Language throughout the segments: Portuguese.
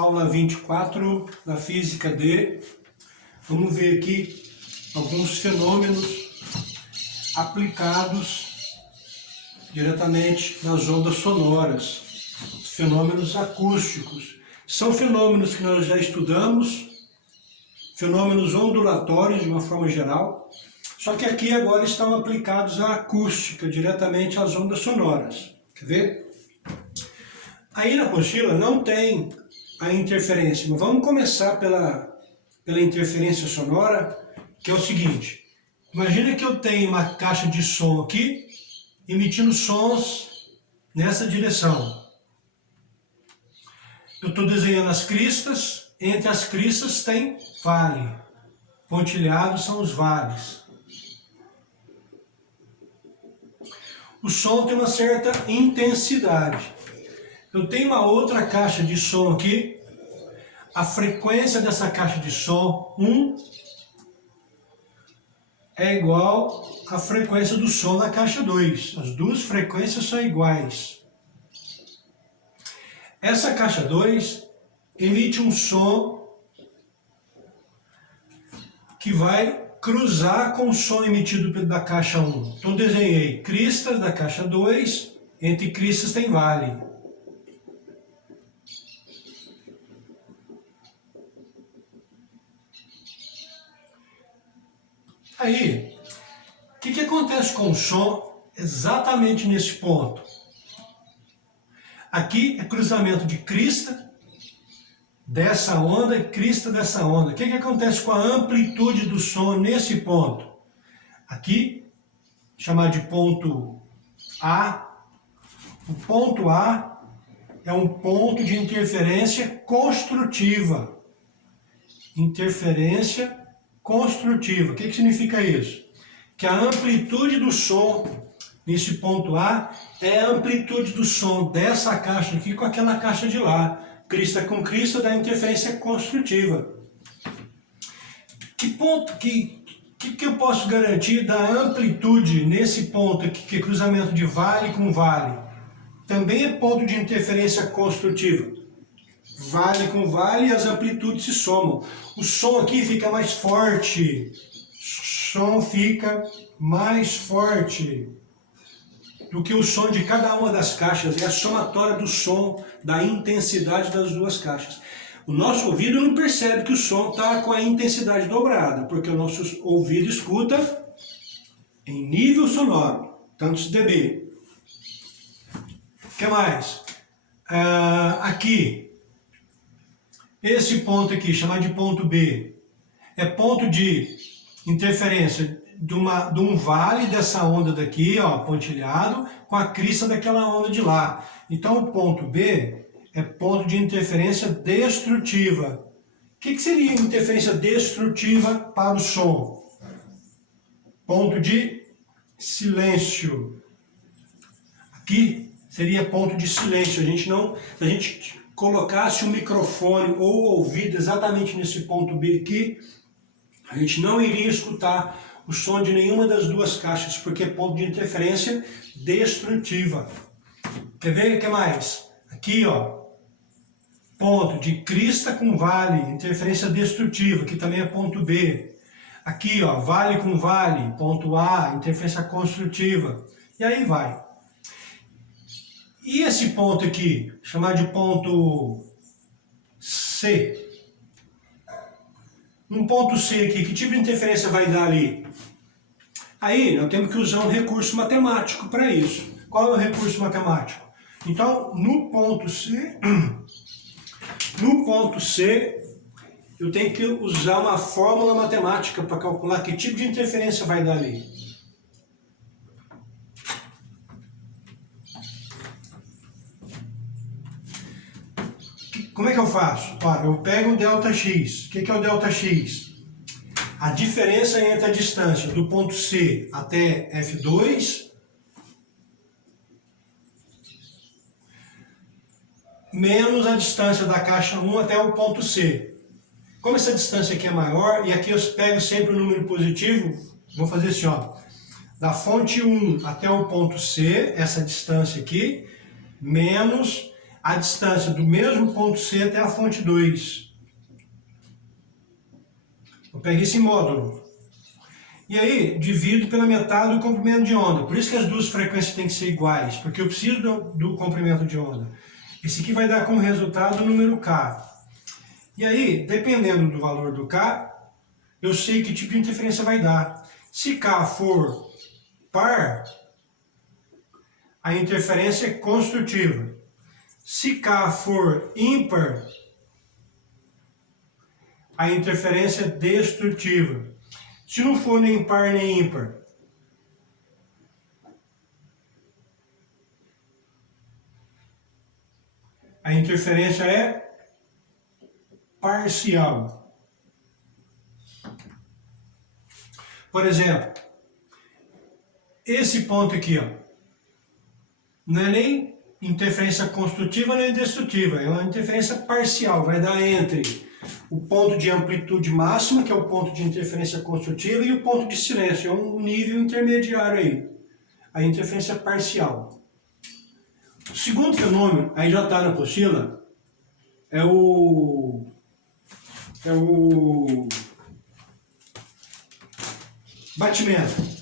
aula 24 da Física D. Vamos ver aqui alguns fenômenos aplicados diretamente nas ondas sonoras, os fenômenos acústicos. São fenômenos que nós já estudamos, fenômenos ondulatórios de uma forma geral, só que aqui agora estão aplicados à acústica, diretamente às ondas sonoras. Quer ver? Aí na apostila não tem a interferência, mas vamos começar pela interferência sonora, que é o seguinte. Imagina que eu tenho uma caixa de som aqui, emitindo sons nessa direção. Eu estou desenhando as cristas, entre as cristas tem vale. Pontilhados são os vales. O som tem uma certa intensidade. Eu tenho uma outra caixa de som aqui. A frequência dessa caixa de som, 1, é igual à frequência do som da caixa 2. As duas frequências são iguais. Essa caixa 2 emite um som que vai cruzar com o som emitido da caixa 1. Então desenhei cristas da caixa 2, entre cristas tem vale. Aí, o que acontece com o som exatamente nesse ponto? Aqui é cruzamento de crista dessa onda e crista dessa onda. O que acontece com a amplitude do som nesse ponto? Aqui, chamar de ponto A. O ponto A é um ponto de interferência construtiva. Interferência construtiva. O que significa isso? Que a amplitude do som nesse ponto A é a amplitude do som dessa caixa aqui com aquela caixa de lá. Crista com crista dá interferência construtiva. Que eu posso garantir da amplitude nesse ponto aqui, que é cruzamento de vale com vale? Também é ponto de interferência construtiva. Vale com vale e as amplitudes se somam. O som aqui fica mais forte. O som fica mais forte do que o som de cada uma das caixas. É a somatória do som, da intensidade das duas caixas. O nosso ouvido não percebe que o som está com a intensidade dobrada, porque o nosso ouvido escuta em nível sonoro, tantos dB. O que mais? Aqui. Esse ponto aqui, chamado de ponto B, é ponto de interferência de um vale dessa onda daqui, ó, pontilhado, com a crista daquela onda de lá. Então o ponto B é ponto de interferência destrutiva. O que seria interferência destrutiva para o som? Ponto de silêncio. Aqui seria ponto de silêncio. Se a gente colocasse o microfone ou o ouvido exatamente nesse ponto B aqui, a gente não iria escutar o som de nenhuma das duas caixas, porque é ponto de interferência destrutiva. Quer ver o que mais? Aqui, ó, ponto de crista com vale, interferência destrutiva, que também é ponto B. Aqui, ó, vale com vale, ponto A, interferência construtiva. E aí vai. E esse ponto aqui, chamado de ponto C? Um ponto C aqui, que tipo de interferência vai dar ali? Aí nós temos que usar um recurso matemático para isso. Qual é o recurso matemático? Então, no ponto C, eu tenho que usar uma fórmula matemática para calcular que tipo de interferência vai dar ali. Como é que eu faço? Olha, eu pego o ΔX. O que é o ΔX? A diferença entre a distância do ponto C até F2 menos a distância da caixa 1 até o ponto C. Como essa distância aqui é maior, e aqui eu pego sempre o número positivo, vou fazer assim, ó. Da fonte 1 até o ponto C, essa distância aqui, menos a distância do mesmo ponto C até a fonte 2. Eu pego esse módulo. E aí, divido pela metade do comprimento de onda. Por isso que as duas frequências têm que ser iguais, porque eu preciso do comprimento de onda. Esse aqui vai dar como resultado o número K. E aí, dependendo do valor do K, eu sei que tipo de interferência vai dar. Se K for par, a interferência é construtiva. Se K for ímpar, a interferência é destrutiva. Se não for nem par nem ímpar, a interferência é parcial. Por exemplo, esse ponto aqui, ó, não é nem interferência construtiva nem destrutiva, é uma interferência parcial, vai dar entre o ponto de amplitude máxima, que é o ponto de interferência construtiva, e o ponto de silêncio, é um nível intermediário aí, a interferência parcial. O segundo fenômeno, aí já está na apostila, é o batimento.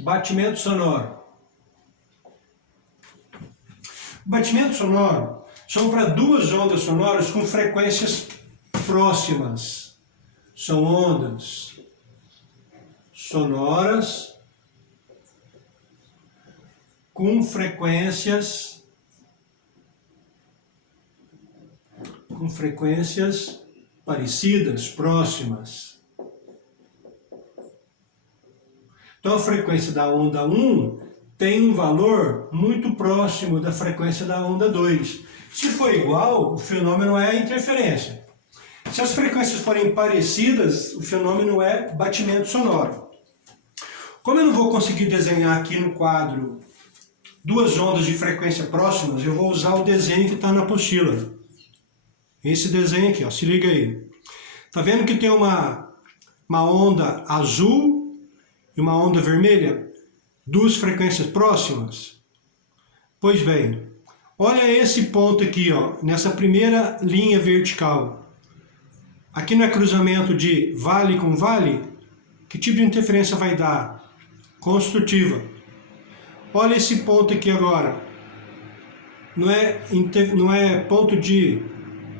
Batimento sonoro. Batimento sonoro são para duas ondas sonoras com frequências próximas. São ondas sonoras com frequências parecidas, próximas. Então a frequência da onda 1 tem um valor muito próximo da frequência da onda 2. Se for igual, o fenômeno é interferência. Se as frequências forem parecidas, o fenômeno é batimento sonoro. Como eu não vou conseguir desenhar aqui no quadro duas ondas de frequência próximas, eu vou usar o desenho que está na apostila. Esse desenho aqui, ó, se liga aí. Tá vendo que tem uma onda azul e uma onda vermelha? Duas frequências próximas? Pois bem, olha esse ponto aqui, ó, nessa primeira linha vertical. Aqui no cruzamento de vale com vale, que tipo de interferência vai dar? Construtiva. Olha esse ponto aqui agora. Não é ponto de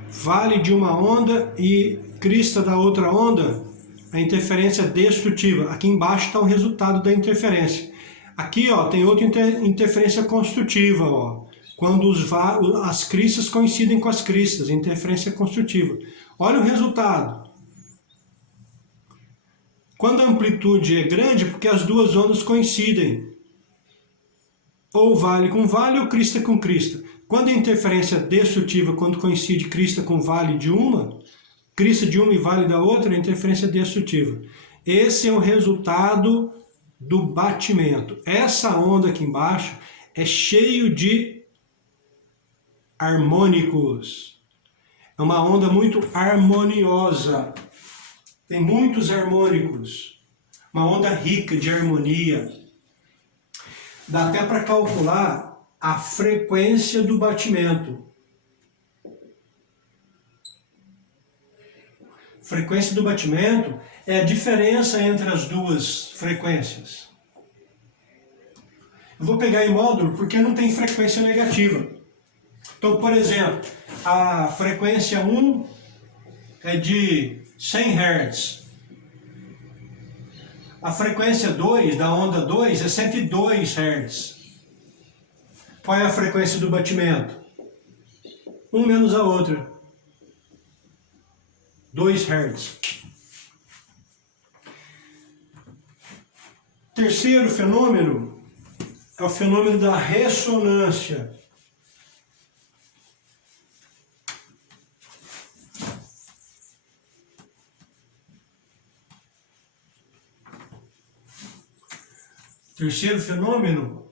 vale de uma onda e crista da outra onda, a interferência destrutiva. Aqui embaixo está o resultado da interferência. Aqui, ó, tem outra interferência construtiva, ó, quando as cristas coincidem com as cristas, interferência construtiva. Olha o resultado. Quando a amplitude é grande, porque as duas ondas coincidem. Ou vale com vale ou crista com crista. Quando a interferência é destrutiva, quando coincide crista com vale de uma, crista de uma e vale da outra, a interferência é destrutiva. Esse é o resultado do batimento. Essa onda aqui embaixo é cheio de harmônicos. É uma onda muito harmoniosa. Tem muitos harmônicos. Uma onda rica de harmonia. Dá até para calcular a frequência do batimento. Frequência do batimento é a diferença entre as duas frequências. Eu vou pegar em módulo porque não tem frequência negativa. Então, por exemplo, a frequência 1 é de 100 Hz. A frequência 2, da onda 2, é 102 Hz. Qual é a frequência do batimento? Um menos a outra. 2 Hz. Terceiro fenômeno é o fenômeno da ressonância. Terceiro fenômeno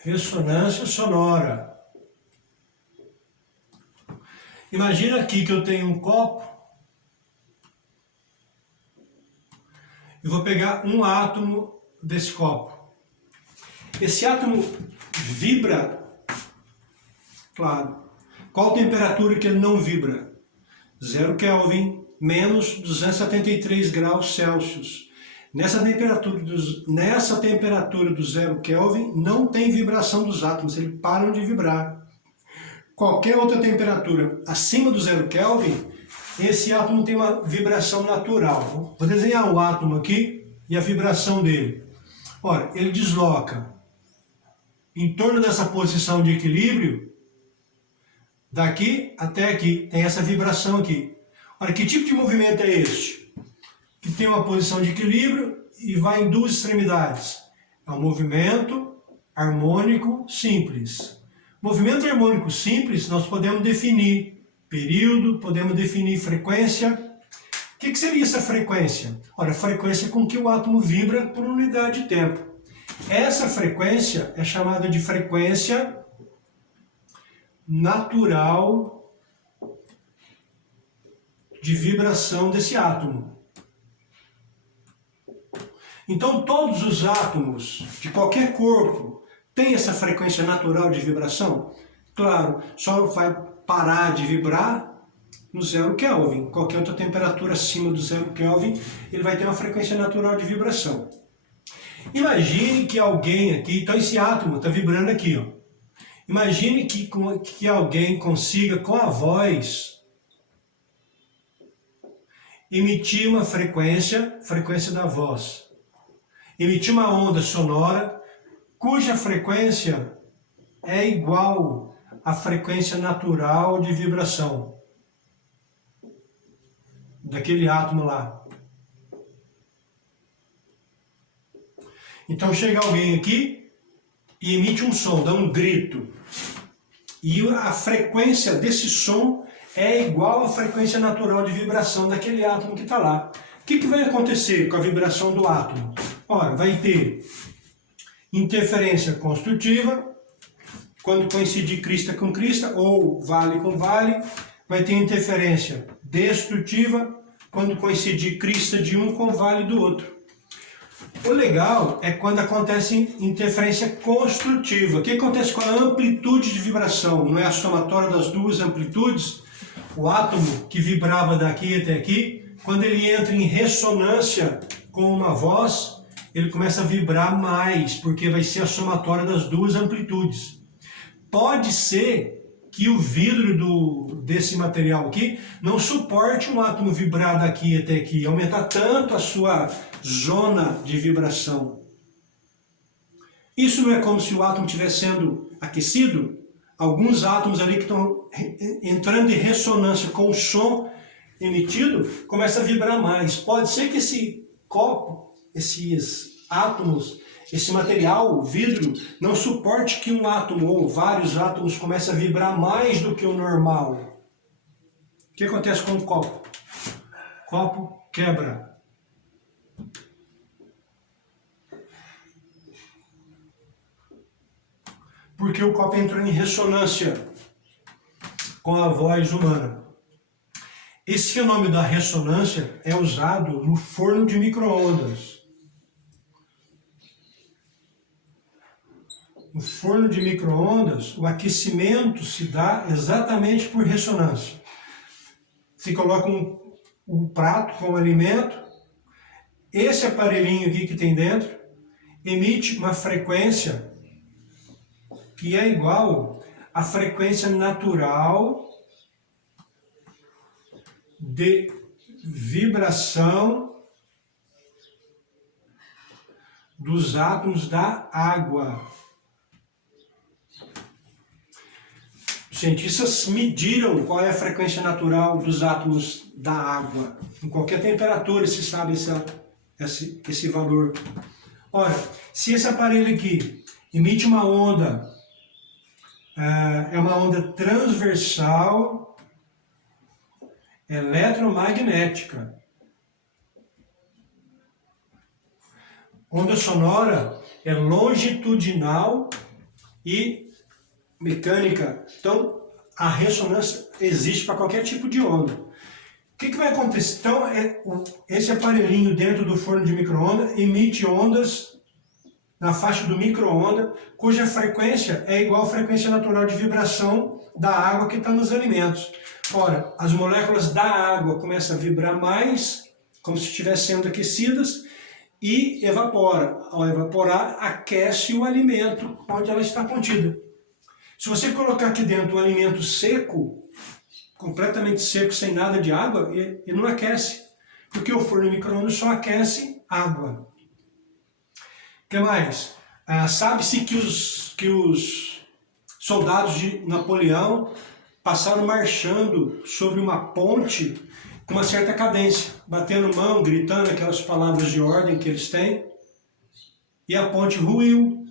ressonância sonora. Imagina aqui que eu tenho um copo e vou pegar um átomo desse copo. Esse átomo vibra, claro. Qual a temperatura que ele não vibra? 0 Kelvin, menos 273 graus Celsius. Nessa temperatura do 0 Kelvin, não tem vibração dos átomos, eles param de vibrar. Qualquer outra temperatura acima do 0 Kelvin, esse átomo tem uma vibração natural. Vou desenhar o átomo aqui e a vibração dele. Ora, ele desloca em torno dessa posição de equilíbrio, daqui até aqui, tem essa vibração aqui. Ora, que tipo de movimento é este? Que tem uma posição de equilíbrio e vai em duas extremidades. É um movimento harmônico simples. Movimento harmônico simples, nós podemos definir período, podemos definir frequência. O que seria essa frequência? Ora, a frequência com que o átomo vibra por unidade de tempo. Essa frequência é chamada de frequência natural de vibração desse átomo. Então, todos os átomos de qualquer corpo têm essa frequência natural de vibração? Claro, só vai parar de vibrar no 0 Kelvin. Qualquer outra temperatura acima do 0 Kelvin, ele vai ter uma frequência natural de vibração. Imagine que alguém aqui, então esse átomo está vibrando aqui, ó. Imagine que alguém consiga, com a voz, emitir uma frequência da voz. Emitir uma onda sonora, cuja frequência é igual à frequência natural de vibração daquele átomo lá. Então chega alguém aqui e emite um som, dá um grito. E a frequência desse som é igual à frequência natural de vibração daquele átomo que está lá. O que vai acontecer com a vibração do átomo? Ora, vai ter interferência construtiva, quando coincidir crista com crista, ou vale com vale. Vai ter interferência destrutiva, quando coincidir crista de um com vale do outro. O legal é quando acontece interferência construtiva. O que acontece com a amplitude de vibração? Não é a somatória das duas amplitudes? O átomo que vibrava daqui até aqui, quando ele entra em ressonância com uma voz, ele começa a vibrar mais, porque vai ser a somatória das duas amplitudes. Pode ser que o vidro desse material aqui não suporte um átomo vibrar daqui até aqui, aumentar tanto a sua zona de vibração. Isso não é como se o átomo estivesse sendo aquecido? Alguns átomos ali que estão entrando em ressonância com o som emitido, começa a vibrar mais. Pode ser que esse copo, esses átomos, esse material, o vidro, não suporte que um átomo ou vários átomos comecem a vibrar mais do que o normal. O que acontece com o copo? O copo quebra. Porque o copo entrou em ressonância com a voz humana. Esse fenômeno da ressonância é usado no forno de micro-ondas. No forno de micro-ondas, o aquecimento se dá exatamente por ressonância. Você coloca um prato com alimento, esse aparelhinho aqui que tem dentro emite uma frequência que é igual à frequência natural de vibração dos átomos da água. Os cientistas mediram qual é a frequência natural dos átomos da água. Em qualquer temperatura se sabe esse valor. Ora, se esse aparelho aqui emite uma onda, é uma onda transversal eletromagnética. Onda sonora é longitudinal e mecânica. Então, a ressonância existe para qualquer tipo de onda. O que vai acontecer? Então, esse aparelhinho dentro do forno de micro-ondas emite ondas na faixa do micro-ondas, cuja frequência é igual à frequência natural de vibração da água que está nos alimentos. Ora, as moléculas da água começam a vibrar mais, como se estivessem sendo aquecidas, e evapora. Ao evaporar, aquece o alimento onde ela está contida. Se você colocar aqui dentro um alimento seco, completamente seco, sem nada de água, ele não aquece, porque o forno de micro-ondas só aquece água. O que mais? Sabe-se que os soldados de Napoleão passaram marchando sobre uma ponte com uma certa cadência, batendo mão, gritando aquelas palavras de ordem que eles têm, e a ponte ruiu.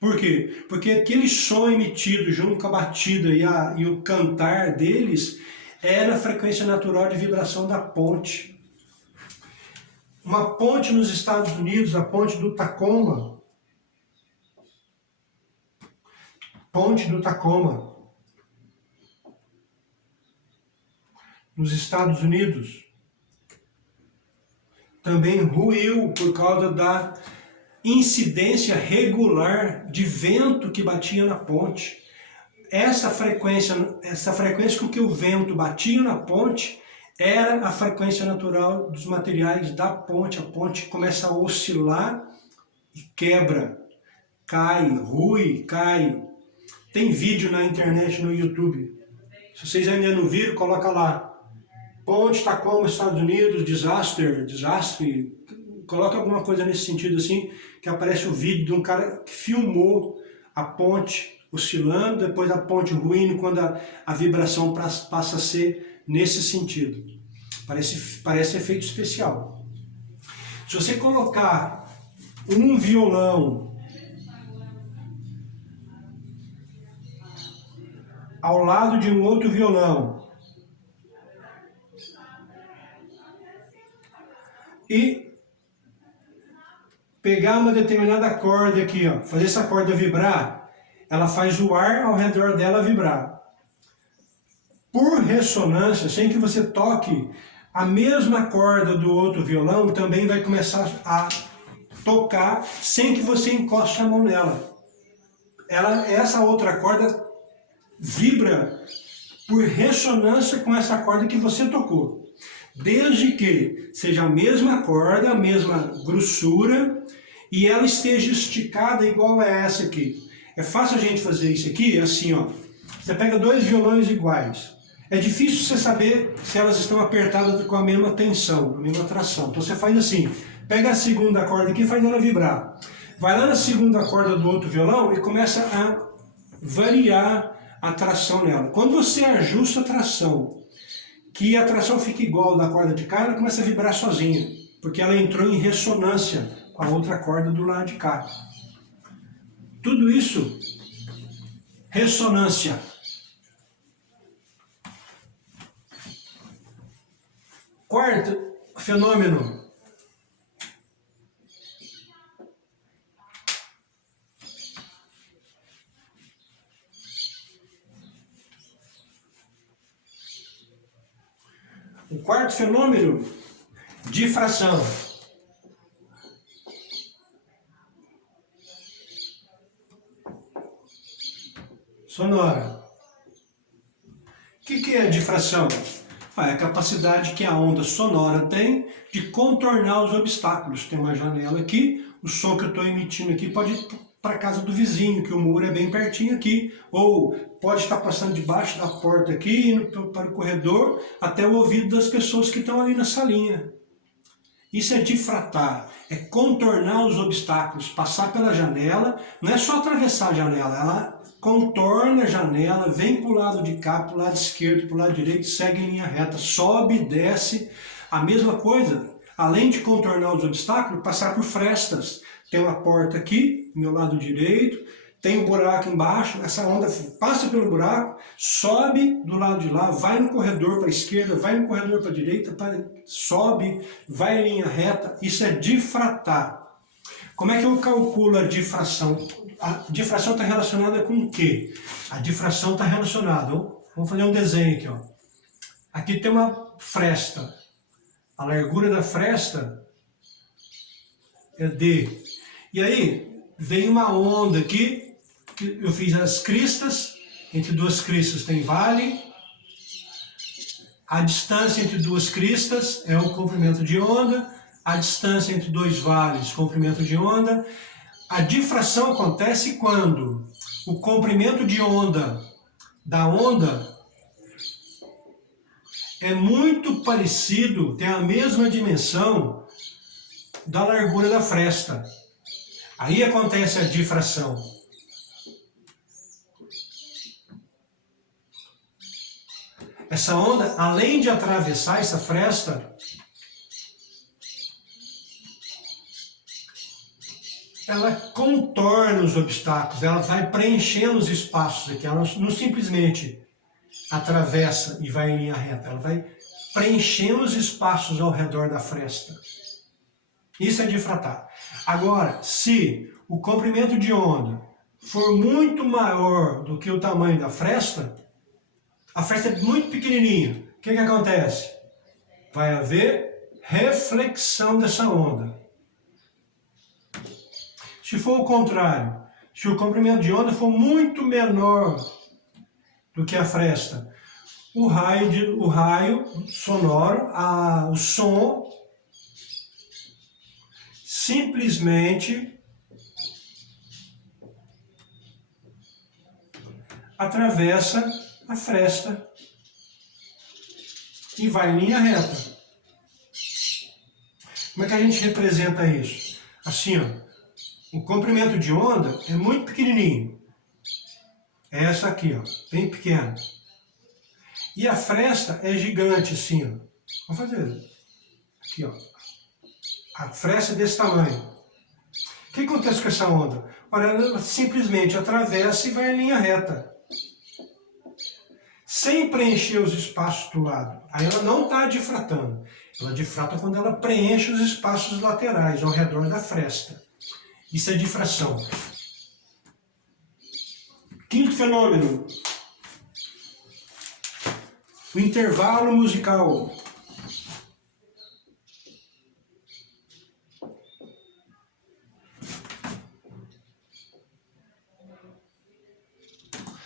Por quê? Porque aquele som emitido junto com a batida e o cantar deles era a frequência natural de vibração da ponte. Uma ponte nos Estados Unidos, a ponte do Tacoma. Ponte do Tacoma. Nos Estados Unidos. Também ruiu por causa da incidência regular de vento que batia na ponte. Essa frequência com que o vento batia na ponte era a frequência natural dos materiais da ponte. A ponte começa a oscilar e quebra, cai, rui, cai. Tem vídeo na internet, no YouTube. Se vocês ainda não viram, coloca lá. Ponte Tacoma, Estados Unidos, desastre. Coloca alguma coisa nesse sentido assim, que aparece o vídeo de um cara que filmou a ponte oscilando, depois a ponte ruindo, quando a vibração passa a ser nesse sentido. Parece efeito especial. Se você colocar um violão ao lado de um outro violão e pegar uma determinada corda aqui, ó, fazer essa corda vibrar, ela faz o ar ao redor dela vibrar. Por ressonância, sem que você toque, a mesma corda do outro violão também vai começar a tocar sem que você encoste a mão nela. Essa outra corda vibra por ressonância com essa corda que você tocou. Desde que seja a mesma corda, a mesma grossura, e ela esteja esticada igual a essa aqui. É fácil a gente fazer isso aqui, assim, ó. Você pega dois violões iguais. É difícil você saber se elas estão apertadas com a mesma tensão, a mesma tração. Então você faz assim, pega a segunda corda aqui e faz ela vibrar. Vai lá na segunda corda do outro violão e começa a variar a tração nela. Quando você ajusta a tração, que a tração fica igual da corda de cá, ela começa a vibrar sozinha, porque ela entrou em ressonância com a outra corda do lado de cá. Tudo isso, ressonância. Quarto fenômeno. O quarto fenômeno, difração. Sonora. O que é difração? É a capacidade que a onda sonora tem de contornar os obstáculos. Tem uma janela aqui, o som que eu estou emitindo aqui pode ir para a casa do vizinho, que o muro é bem pertinho aqui, ou pode estar passando debaixo da porta aqui, indo para o corredor, até o ouvido das pessoas que estão ali na salinha. Isso é difratar, é contornar os obstáculos, passar pela janela, não é só atravessar a janela, ela contorna a janela, vem para o lado de cá, para o lado esquerdo, para o lado direito, segue em linha reta, sobe e desce. A mesma coisa, além de contornar os obstáculos, passar por frestas. Tem uma porta aqui, meu lado direito, tem um buraco embaixo, essa onda passa pelo buraco, sobe do lado de lá, vai no corredor para a esquerda, vai no corredor para a direita, sobe, vai em linha reta. Isso é difratar. Como é que eu calculo a difração? A difração está relacionada com o quê? A difração está relacionada, vamos fazer um desenho aqui, ó. Aqui tem uma fresta. A largura da fresta é D. E aí, vem uma onda aqui, que eu fiz as cristas, entre duas cristas tem vale. A distância entre duas cristas é o comprimento de onda. A distância entre dois vales, comprimento de onda. A difração acontece quando o comprimento de onda da onda é muito parecido, tem a mesma dimensão da largura da fresta. Aí acontece a difração. Essa onda, além de atravessar essa fresta, ela contorna os obstáculos, ela vai preenchendo os espaços aqui, ela não simplesmente atravessa e vai em linha reta, ela vai preenchendo os espaços ao redor da fresta. Isso é difratar. Agora, se o comprimento de onda for muito maior do que o tamanho da fresta, a fresta é muito pequenininha, o que acontece? Vai haver reflexão dessa onda. Se for o contrário, se o comprimento de onda for muito menor do que a fresta, o raio sonoro, o som, simplesmente atravessa a fresta e vai em linha reta. Como é que a gente representa isso? Assim, ó. O comprimento de onda é muito pequenininho. É essa aqui, ó, bem pequena. E a fresta é gigante, assim, ó. Vamos fazer. Aqui, ó. A fresta é desse tamanho. O que acontece com essa onda? Olha, ela simplesmente atravessa e vai em linha reta. Sem preencher os espaços do lado. Aí ela não está difratando. Ela difrata quando ela preenche os espaços laterais ao redor da fresta. Isso é difração. Quinto fenômeno. O intervalo musical.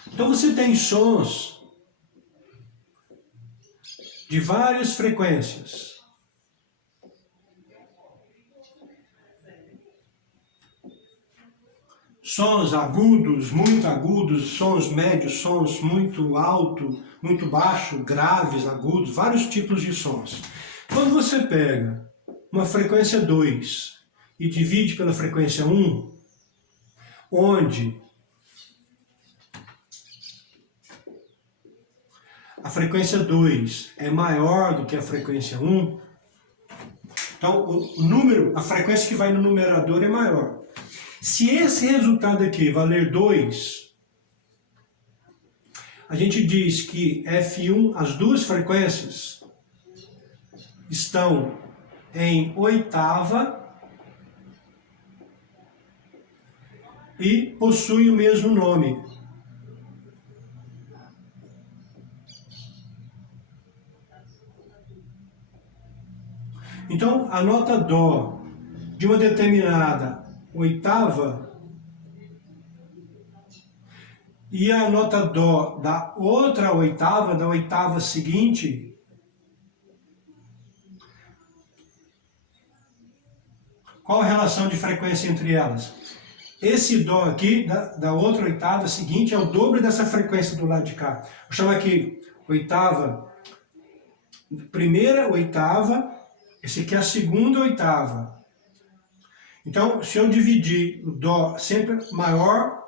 Então você tem sons de várias frequências. Sons agudos, muito agudos, sons médios, sons muito alto, muito baixo, graves, agudos, vários tipos de sons. Quando você pega uma frequência 2 e divide pela frequência 1, onde a frequência 2 é maior do que a frequência 1, então o número, a frequência que vai no numerador é maior. Se esse resultado aqui valer 2, a gente diz que F1, as duas frequências, estão em oitava e possuem o mesmo nome. Então, a nota Dó de uma determinada oitava e a nota Dó da outra oitava, da oitava seguinte, qual a relação de frequência entre elas? Esse Dó aqui, da outra oitava seguinte, é o dobro dessa frequência do lado de cá. Vou chamar aqui oitava, primeira oitava, esse aqui é a segunda oitava. Então, se eu dividir o Dó sempre maior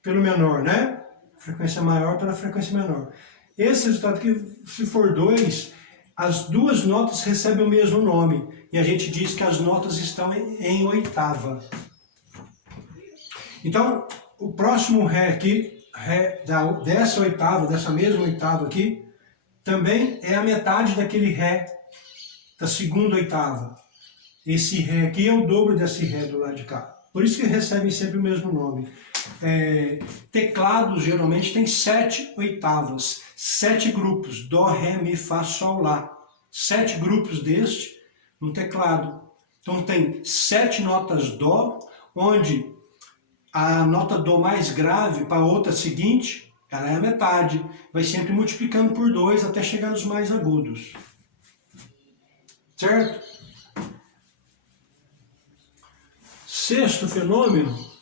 pelo menor, né? Frequência maior pela frequência menor. Esse resultado aqui, se for 2, as duas notas recebem o mesmo nome. E a gente diz que as notas estão em oitava. Então, o próximo Ré aqui, Ré dessa oitava, dessa mesma oitava aqui, também é a metade daquele Ré da segunda oitava. Esse Ré aqui é o dobro desse Ré do lado de cá. Por isso que recebem sempre o mesmo nome. Teclados geralmente tem 7 oitavas, 7 grupos, Dó, Ré, Mi, Fá, Sol, Lá. 7 grupos deste no teclado. Então tem 7 notas Dó, onde a nota Dó mais grave para a outra seguinte, ela é a metade. Vai sempre multiplicando por 2 até chegar nos mais agudos. Certo? Sexto fenômeno.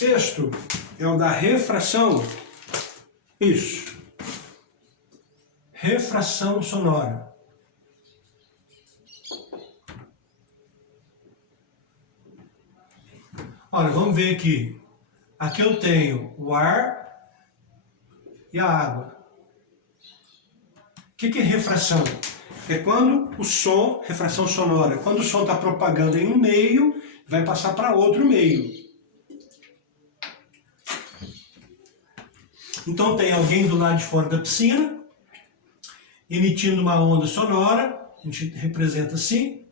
Sexto é o da refração. Isso. Refração sonora. Olha, vamos ver aqui. Aqui eu tenho o ar e a água. O que é refração? É quando o som, refração sonora, quando o som está propagando em um meio, vai passar para outro meio. Então tem alguém do lado de fora da piscina, emitindo uma onda sonora, a gente representa assim.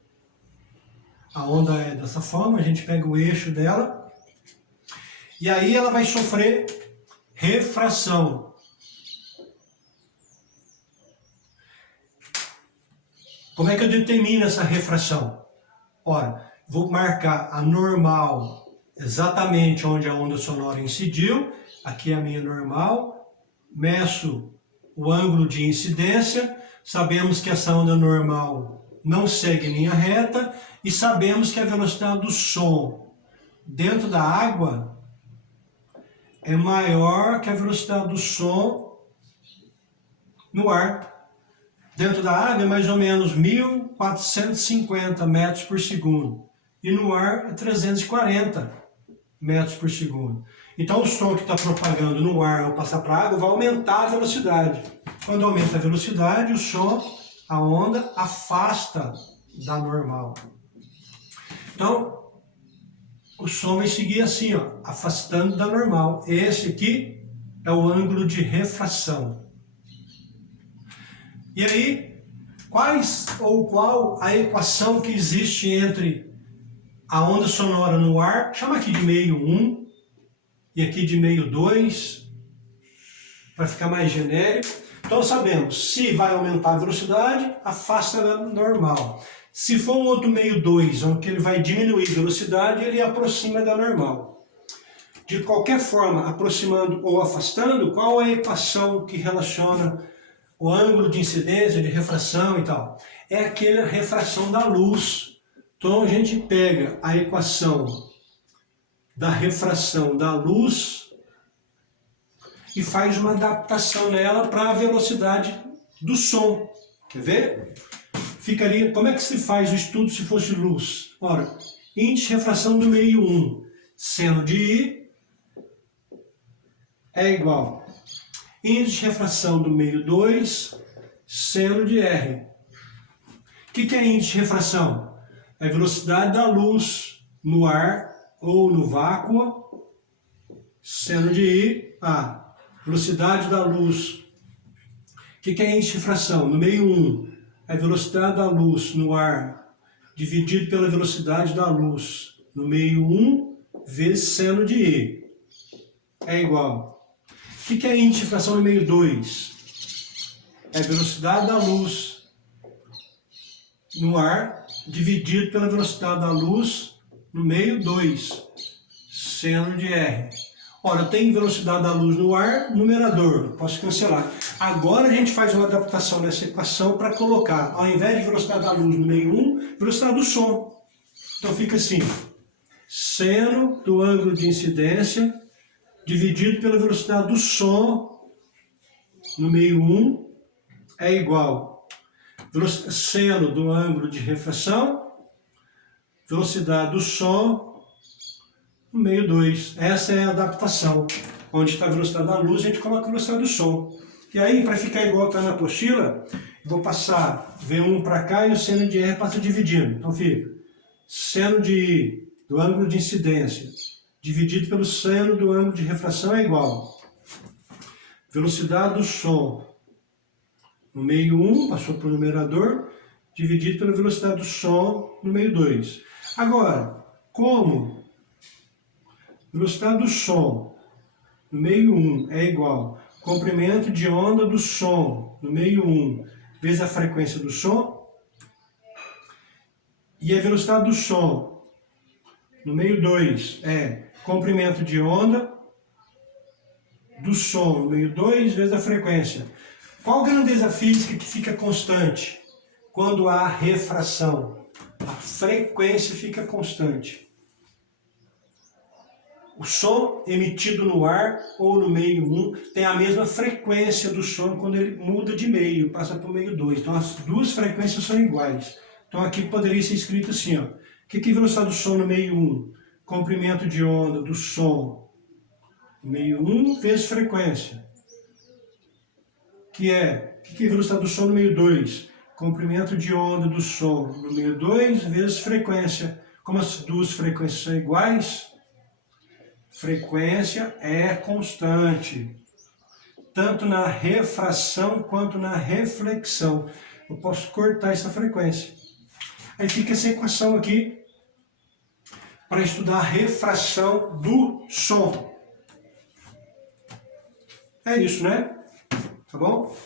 A onda é dessa forma, a gente pega o eixo dela, e aí ela vai sofrer refração. Como é que eu determino essa refração? Ora, vou marcar a normal exatamente onde a onda sonora incidiu. Aqui é a minha normal, meço o ângulo de incidência, sabemos que essa onda normal não segue linha reta e sabemos que a velocidade do som dentro da água é maior que a velocidade do som no ar. Dentro da água é mais ou menos 1.450 metros por segundo e no ar é 340 metros por segundo. Então o som que está propagando no ar ao passar para a água vai aumentar a velocidade. Quando aumenta a velocidade, o som, a onda, afasta da normal. Então, o som vai seguir assim, ó, afastando da normal. Esse aqui é o ângulo de refração. E aí, qual a equação que existe entre a onda sonora no ar, chama aqui de meio 1, e aqui de meio 2, para ficar mais genérico. Então sabemos, se vai aumentar a velocidade, afasta da normal. Se for um outro meio 2, onde ele vai diminuir a velocidade, ele aproxima da normal. De qualquer forma, aproximando ou afastando, qual é a equação que relaciona o ângulo de incidência, de refração e tal? É aquela refração da luz. Então a gente pega a equação da refração da luz e faz uma adaptação nela para a velocidade do som. Quer ver? Ficaria, como é que se faz o estudo se fosse luz? Ora, índice de refração do meio 1, seno de I é igual índice de refração do meio 2, seno de R. O que é índice de refração? É a velocidade da luz no ar ou no vácuo, seno de I, A. Velocidade da luz. O que é índice de refração? No meio 1, é a velocidade da luz no ar dividido pela velocidade da luz no meio 1 vezes seno de I. É igual. O que é índice de refração no meio 2? É a velocidade da luz no ar dividido pela velocidade da luz no meio 2, seno de R. Ora, eu tenho velocidade da luz no ar, numerador, posso cancelar. Agora a gente faz uma adaptação nessa equação para colocar, ao invés de velocidade da luz no meio 1, velocidade do som. Então fica assim, seno do ângulo de incidência dividido pela velocidade do som no meio 1 é igual seno do ângulo de refração, velocidade do som no meio 2. Essa é a adaptação. Onde está a velocidade da luz, a gente coloca a velocidade do som. E aí, para ficar igual está na apostila, vou passar V1 para cá e o seno de R passa dividindo. Então fica seno de I do ângulo de incidência dividido pelo seno do ângulo de refração é igual velocidade do som no meio 1, passou para o numerador, dividido pela velocidade do som no meio 2. Agora, como velocidade do som no meio 1 é igual ao comprimento de onda do som no meio 1 vezes a frequência do som, e a velocidade do som no meio 2 é comprimento de onda do som no meio 2 vezes a frequência. Qual grandeza física que fica constante quando há refração? A frequência fica constante. O som emitido no ar ou no meio 1 tem a mesma frequência do som quando ele muda de meio, passa para o meio 2. Então as duas frequências são iguais. Então aqui poderia ser escrito assim, ó. O que é a velocidade do som no meio 1? Comprimento de onda do som no meio 1 vezes frequência. O que é a velocidade do som no meio 2? Comprimento de onda do som no meio 2 vezes frequência. Como as duas frequências são iguais, frequência é constante, tanto na refração quanto na reflexão. Eu posso cortar essa frequência. Aí fica essa equação aqui para estudar a refração do som. É isso, né? Tá bom?